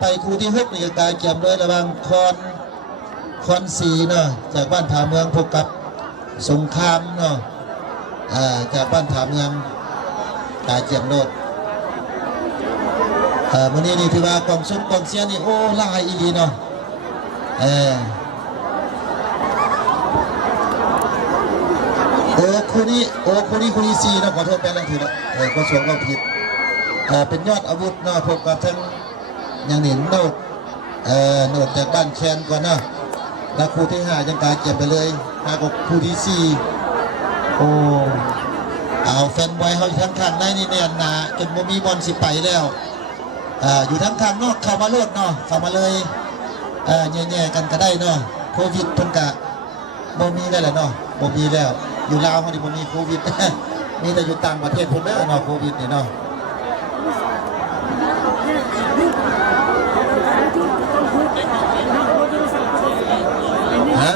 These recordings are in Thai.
ไปครูที่หกนี่ก็กายเกียมด้วยระวังคอนคอนสีเนาะจากบ้านถามเมืองพบกับสงครามเนาะอ่าจากบ้านถามเมืองกายเกี่ยมโลดเอ่อมื้อนี้นี่ถือว่ากองซุปกองเสียนี่โอ้ลายอีหลีเนาะเออโอ้คู่นี้โอ้คู่นี้คู่ที่สี่เนาะขอโทษแป๊บนึงละเออก็สวงก็ผิดเอ่อเป็นยอดอาวุธเนาะพบกับทั้ง ยังหนินโนดเอ่อโนดจากบ้านแคนก่อนเนาะแล้วคู่ที่ห้ายังกาเก็บไปเลยหากบคู่ที่สี่โอ้เอาแฟนบอยเขาอยู่ทั้งข้างในนี่เนี่ยนาจนบ่มีบอลสิไปแล้วอ่าอยู่ทั้งข้างนอกเข้ามาโลดเนาะเข้ามาเลยเอ่อแย่ๆกันก็ได้เนาะโควิดเพิ่นกะบ่มีได้แหละเนาะบ่มีแล้ว อยู่ลาวเขานี่บ่มีโควิดมีแต่อยู่ต่างประเทศเพิ่นเด้อเนาะโควิดนี่เนาะ ฮะ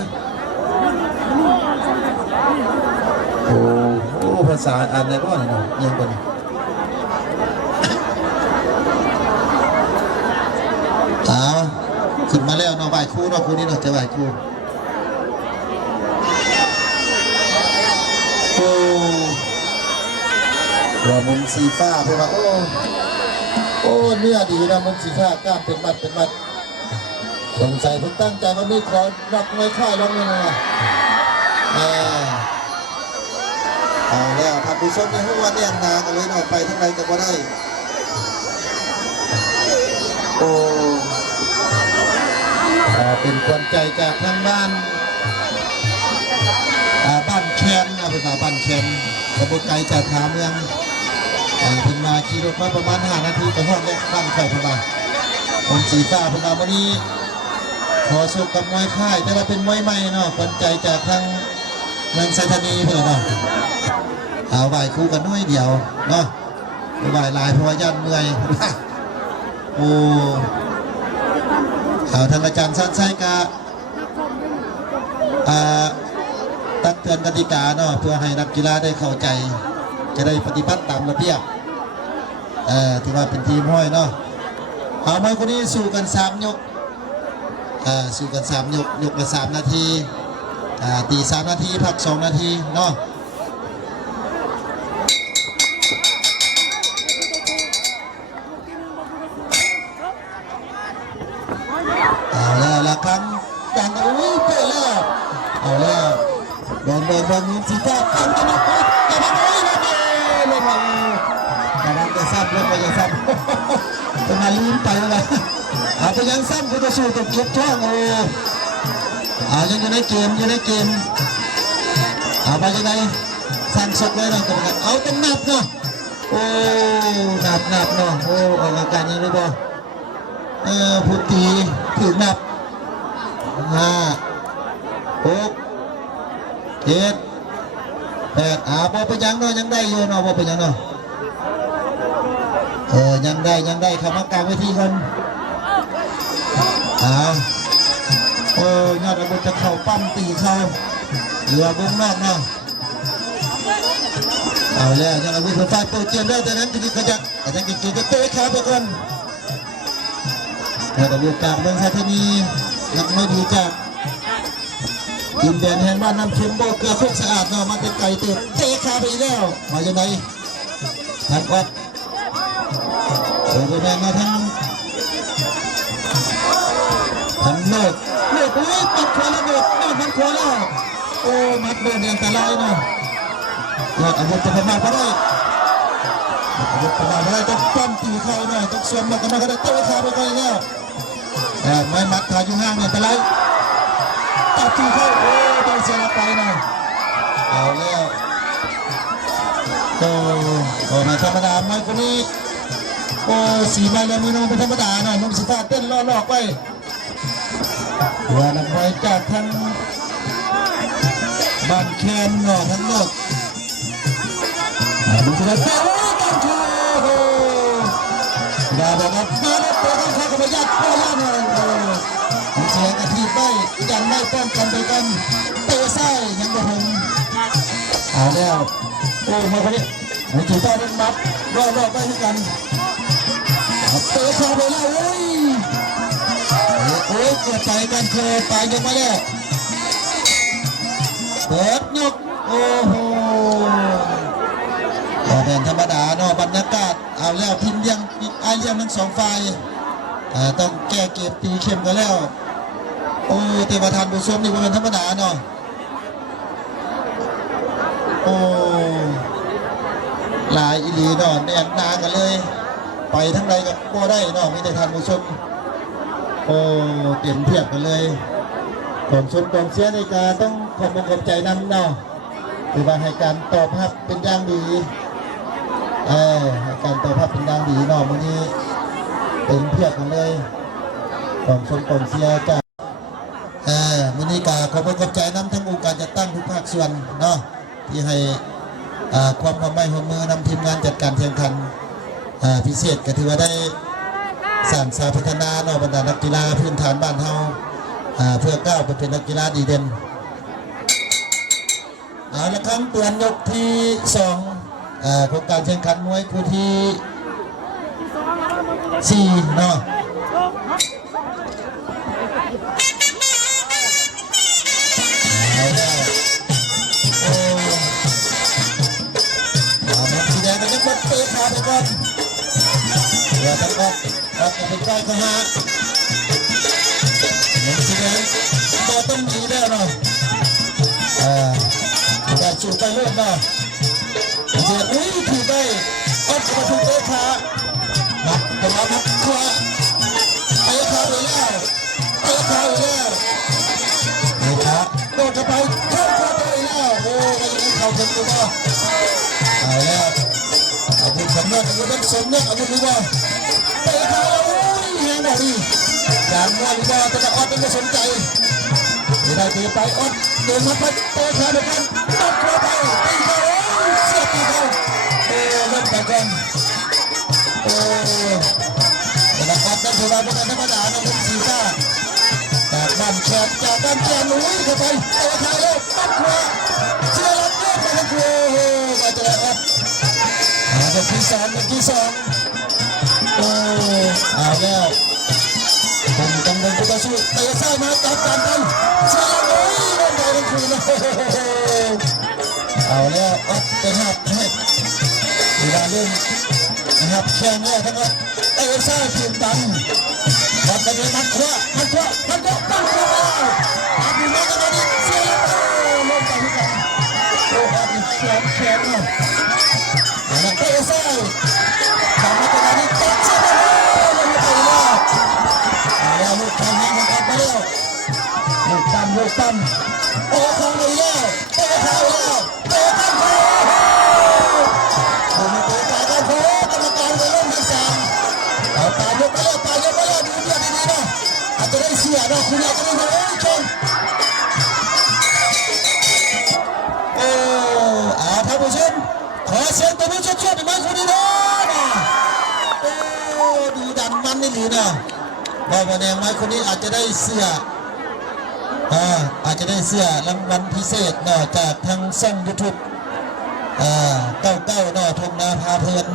โอ้โอ้ภาษาอ่านได้บ่เนี่ยเนาะยังบ่นี่อ้าวขึ้นมาแล้วเนาะไหว้ครูเนาะครูนี่เนาะจะไหว้ครูโอ้ว่ามุมสีฟ้าเพิ่นว่าโอ้ โอ้เนื้อดีนะมุมสีฟ้ากล้ามเป็นมัดเป็นมัดสงสัยผมตั้งใจว่าไม่ขอรักไม่ค่ายร้องเลยนะเออเอาแล้วท่านผู้ชมในห้องวันเนี่ยนากันเลยเนาไปทั้งไรก็บ่ได้ โอ้เป็นคนใจจากทางบ้านบ้านแคนนะเป็นบ้านแคนกระบวนไกลจากทาเมือง่าเป็นมาขี่รถมาประมาณ 5 นาทีก็ฮอดแล้วบ้านข่อยพนมาคนสีฟ้าพนมาวันนี้ ขอชกกับมวยค่าย แต่ว่าเป็นมวยใหม่เนาะคนใจจากทางเมืองไซธานีเพื่อนเนาะเอาไหวคู่กันน้อยเดียวเนาะไหวหลายเพราะว่าย่านเมื่อยโอ้เอาทางอาจารย์สั้นไส้กะอ่าตักเตือนกติกาเนาะเพื่อให้นักกีฬาได้เข้าใจ จะได้ปฏิบัติตามระเบียบเอ่อที่ว่าเป็นทีมห้อยเนาะเอามวยคนนี้สู้กันสามยกเอ่อสู้กันสามยกยกละสามนาทีอ่าตีสามนาทีพักสองนาทีเนาะำจะมาลืมไปแล้วอาจจะยังซ้ำก็จะสู้กับเก็บช่องโอ้อายังอยู่ในเกมอยู่ในเกมเอาไปยังไงสั่งสดเลยนะกรรมการเอาต้องนับเนาะโอ้นับนับเนาะโอ้ออกอาการยังรู้บ่เออผู้ตีถึงนับห้าหกเจ็ดแปดอาบ่เป็นหยังเนาะยังได้อยู่เนาะบ่เป็นหยังเนาะ เออยังได้ยังได้เข้ามากลางเวทีคนอ้าวโอ้ยอดอาวุธจะเข้าปั้มตีเข้าเหลือวงนอกเนาะเอาแล้วยอดอาวุธเป็นฝ่ายเปิดเกมได้แต่นั้นกินกระจักแต่นั้นกินจะเตะขาไปก่อนยอดอาวุธจากเมืองไทยธานีนักไม่ดีจากดินแดนแห่งบ้านน้ำเค็มโบเกลือโคกสะอาดเนาะมาเป็นไก่เตะเตะขาไปแล้วมาจากไหนทันวัด โอ้ยแม่งมาทั้งทันโลกโลกโอ้ยปัดขวาแล้วโลกโลกมันขวาแล้วโอ้มัดโดนอันตรายนะยอดอาวุธจะประมาทไม่ได้อาวุธประมาทไม่ได้ต้องปั้มตีเข้าเนาะต้องสวมมากันมาก็ได้เตะขาไปก่อนแล้วแต่ไม่มัดขาอยู่ห้างเนี่ยอันตรตัดตีเข้าโอ้โดนเสียหลักไปนะเอาแล้วโอ้โอ้ไม่ธรรมดาไม่คนนี้ โอ้สีใบล้วมือน้องเป็นธรรมดาเนาะนุ่มสีฟ้าเต้นล่อหลอกไปว่านักมวยจากทั้งบ้านแคนเนาะทั้งโลกอ่าดูสิครับโอ้ตั้งชูโอ้ดาบอกว่ามาแล้วตัวต้องเข้ากับยัดตัวยัดเลยเสียงกระทีไปยังไม่ป้องกันไปกันเตะไส้ยังบ่ถึงเอาแล้วโอ้มาคนนี้มันถือต้อนมัดรอรอไปด้วยกัน เตะเข้าไปแล้วโอ้ยโอ้ยเกิดไปกันเคยไปยังมาแล้เปิดยกโอ้โหก็เป็นธรรมดาเนาะบรรยากาศเอาแล้วพิมพ์เลี้ยงไอเลี้ยงทั้งสองฝ่ายเอ่อต้องแก้เกมตีเข้มกันแล้ว โอ้เทวทานผู้ชมนี่เป็นธรรมดาเนาะโอ้ลายอีหลีเนาะแน่นหนากันเลย ไปทั้งใดกับโบได้นาะมีแต่ทานผู้ชมโอ้เต็มเพียบกันเลยผมชมกองเชียร์ในการต้องขอบคุณขอบใจนำเนาะถือว่าให้การตอบรับเป็นอย่างดีเออให้การตอบรับเป็นอย่างดีเนาะวันนี้เต็มเพียบกันเลยผมชมกองเชียร์จาเออมินิกาขอบคุณขอบใจน้ำทั้งองค์การจัดตั้งทุกภาคส่วนเนาะที่ให้ความความไม่หัวมือนำทีมงานจัดการแข่งขัน พิเศษก็ถือว่าได้สางสาพัฒนาเนาะบรรดานักกีฬาพื้นฐานบ้านเฮาเพื่อก้าวไปเป็นนักกีฬาดีเด่นเอาละครั้งเตือนยกที่สองของการแข่งขันมวยคู่ที่สี่เนาะ เดี๋ยวทั้งออกออกไปใกล้เข้าหาเหมือนสีแดตัวต้องหนีแล้วเนาะอ่าแต่จูบไปเรื่อยเนาเสียอุ้ยถูกได้ออกมาถูกเตะขานับจังหวะนับขวาเตะขาไปแล้วเตะขาไปแล้วนี่ครับโดดเข้าไปเข้าเข้าไปแล้วโอ้ยยังเข้าถึงอยู่บ่เอาแล้วอาวุธสำนักอาวุธเป็นสมเนี่ยอาวุธนี่บ่เการมวยนี่บ่แต่ละออดไม่สนใจไม่ได้ตีไปออดเดินมาไปเตะขาด้วยกันตัดเข้าไปตีเข้าโอ้ยเสียบตีเข้าโอ้เล่นไปก่อนโอ้แต่ละออดนั่นถือว่าเป็นธรรมดานะคุณสีซ่าจากบ้านแคบจากบ้านแคบลุยเข้าไปเตะขาเลยปัดขวาเชื่อรับเลือดไปทั้งคู่โอ้โหมาเจอออดเอาเด็กที่สองเด็กที่สองโอ้เอาแล้ว ผมกำลังจะต่อสู้เตะซ้ายมาจับกันไปเชื่อรับโอ้ยโดนไปทั้งคู่เลยเอาแล้วออดไปหับให้เวลาเล่นนะครับแข่งแล้วทั้งนั้นเตะซ้ายเพียงตังมันจะมีมันขวามันขวามันขวามันขวาอาบีมากันนี่เสียแล้วลงไปที่กันโอ้อาบีเสียเสียเนาะอันนั้นเตะซ้าย ลูกตั้มลูกตั้มโอ้ของเลยแล้วเตะเข้าแล้วเตะขาโอ้ไม่เตะตายกันโอ้กรรมการเลยเล่นที่สามเอาตายยกไปแล้วตายยกไปแล้วดูเดือดดีๆนะอาจจะได้เสียนะคุณอาจจะได้โอ้ยชนโอ้อาท่านผู้ชมขอเสียงตัวนี้ชดๆมาคุณดีนะโอ้ดูดันมันนี่หลีนะบอกว่าแนงไม้คนนี้อาจจะได้เสื้อ อาอาจจะได้เสื้อรางวัลพิเศษเนาะจากทางช่องยูทูบอ่าเก้าเก้าเนาะทงนาพาเพลิน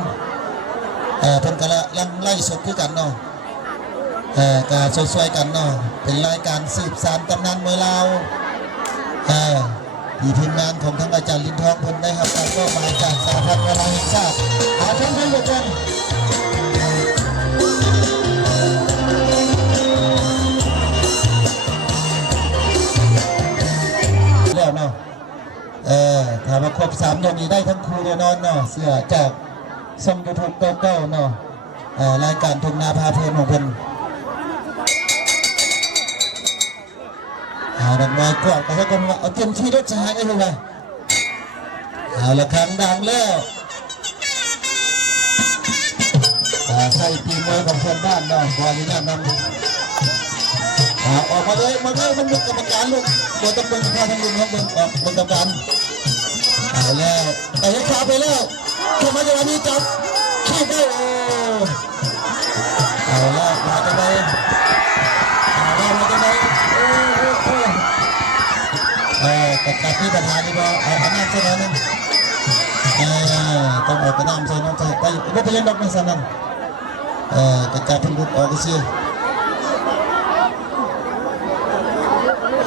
เออเพิ่นก็ละลังไล่สดคือกันเนาะเออก็ช่วยๆกันเนาะเป็นรายการสืบสานตำนานมวยลาวเอ่อที่ทีมงานของทั้งอาจารย์ลินทองพิ่นได้ครับการก็มาจากสาพันธ์วลาแห่งชาติอาชมเพิ่นทุกคน อถ้ามาครบสามยกนี้ได้ทั้งครูแน่นอนเนาะเสื้อจากส่งยูทูบเก้าเนาะเอ่อรายการทุ่งนาพาเพลินของเพิ่นเอาดอกไม้กอดกันแล้วก็ว่าเอาเต็มที่รถจะหายได้เลยเอาละครั้งดังแล้วใส่ตีมวยของเพื่อนบ้านเนาะขออนุญาตนำอ่าออกมาเลยมาเลยมันมีกรรมการลูกตัวต้งเป็นข้าทั้งลุงทั้งเบิงออกเป็นกรรมการ เอาแล้วแต่ให้ขาไปแล้วเข้ามจังหวะนี้จับขี้ได้โอ้เอาแล้วมาจังไหนเอาแล้วมาจังไหนโอ้โอ้โอ้เออกับกับที่ประธานนี่ก็เอาเอาน้ำใส่หน่อยหนึงเออต้องเอากระน้ำใส่น้ำใส่ไปไม่ไปเล่นดอกไม้สนั่นเออกระจายเพิ่งรุดออกก็สิ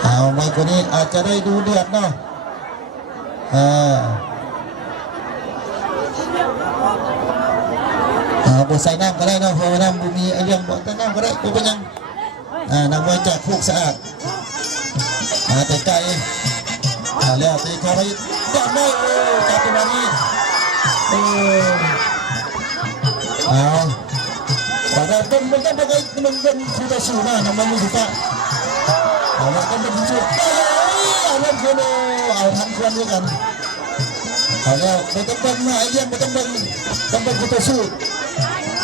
เอาไม่คนนี้อาจจะได้ดูเดือดเนาะ เออเอาบทใส่น้ำก็ได้นะพราะว่าน้ำบุมีไอเรื่องบทใส่น้ำก็ได้บ่เป็นยังอ่านำมวยจากพวกสะอาดมาแต่ไกลอ่าแล้วตีเข้าไปยอดได้โอ้จับตัวนี้โอ้เอาแต่ว่าเป็นมันก็เป็นไอ้มันเป็นคู่ต่อสู้นะน้ำมันมือถือปะเอาละก็เป็นคู่สู้เอ้ เอาเล่นคนเอาทันคนด้วยกันเอาแล้วไม่ต้องเบิ่งมาไอ้เรื่องไม่ต้องเบิ่งต้องเป็นคู่ต่อสู้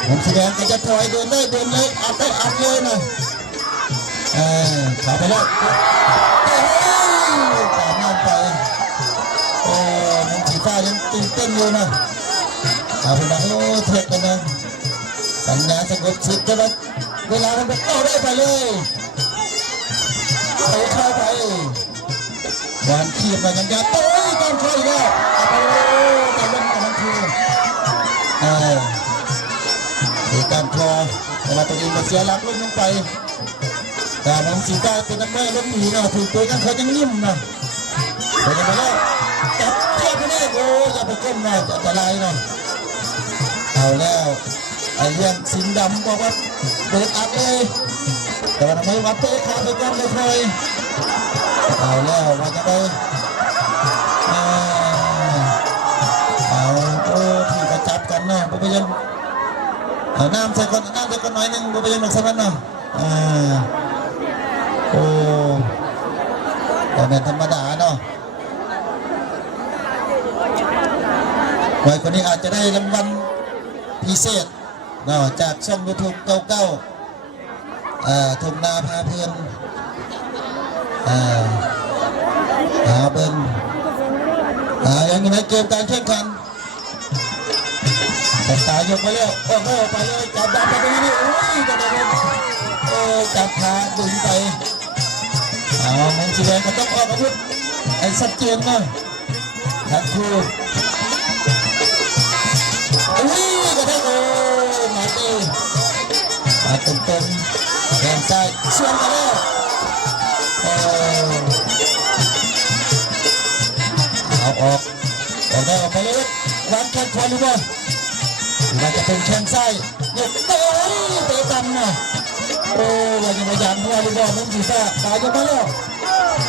ผมแสดงก็จะถอยเดินได้เดินเลยอัดได้อัดเลยนะเออขาไปแล้วเฮ้ยตามน้ำไปโอ้มันสีฟ้ายังตื่นเต้นอยู่นะเอาไปนะโอ้เถิดกันนะสัญญาสงบศึกจะมาเวลามันเข้าได้ไปเลยไปเข้าไป วันขีดมันยังจะโต้ยตามเข้าอีกแล้วโอ้แต่เล่นกับมันคือเออมีการคลอเวลาตัวเองมาเสียหลักล้มลงไปแต่มันสีตาเป็นนักแม่ล้มหนีนะถูกตัวกันเขายังนิ่มนะเป็นยังไงแล้วจับเทียบไปเลยโอ้ยอย่าไปก้มนะจะอันตรายนะเอาแล้วไอ้เรื่องสิงดำบอกว่าเบิกอัดเลยแต่ว่าทำไมวัดเตะขาไปก่อนเลยคย เอาแล้วว่าจะไปเอ่อเอาโอ้ที่กระจับกันเนะบุพยังเอาน้ำใส่ก่อนน้ำใส่ก่อนหน่อยหนึ่งบุพยังหนักสักนิดเนาะอ่าโอ้ก็เป็นธรรมดาเนาะไว้คนนี้อาจจะได้รางวัลพิเศษเนาะจากช่องยูทูบเก้าเก้าอ่าทุ่งนาพาเพื่อน หาเบิ้งอ่ายังอยู่ในเกมการแข่งขันแต่ตายกไปแล้วโอ้โหไปเลยจับดันไปตรงนี้โอ้ยจะได้เป็นโอ้จับขาดึงไปเอามงสีแดงก็ต้องออกอาวุธไอ้สัดเจนหน่อยทั้งคู่อุ้ยกระแทกโอ้มาตีมาตรงตรงๆแขนซ้ายส่วนมาแล้ว เอาออกออกได้ออกไปเลยวางแข้งขวาหรือเปล่ามันจะเป็นแข้งซ้ายยกเตะเตะต่ำนะโอ้ยยังไม่ยันหัวหรือเปล่ามันสีฟ้าตายกันมาแล้ว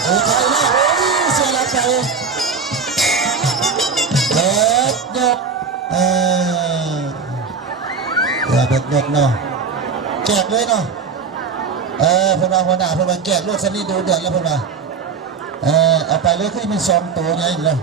โอ้ยไทยแล้วโอ้ยเสียหลักไปเปิดยกเอออย่าเบิดยกเนาะแจกเลยเนาะ เออเพิ่นวาหัวหน้าเพิ่นวาแจกรถสนิทดูเดือดแล้วเพิ่นวาเออเอาไปเลยคือมันสองตัวไงเลย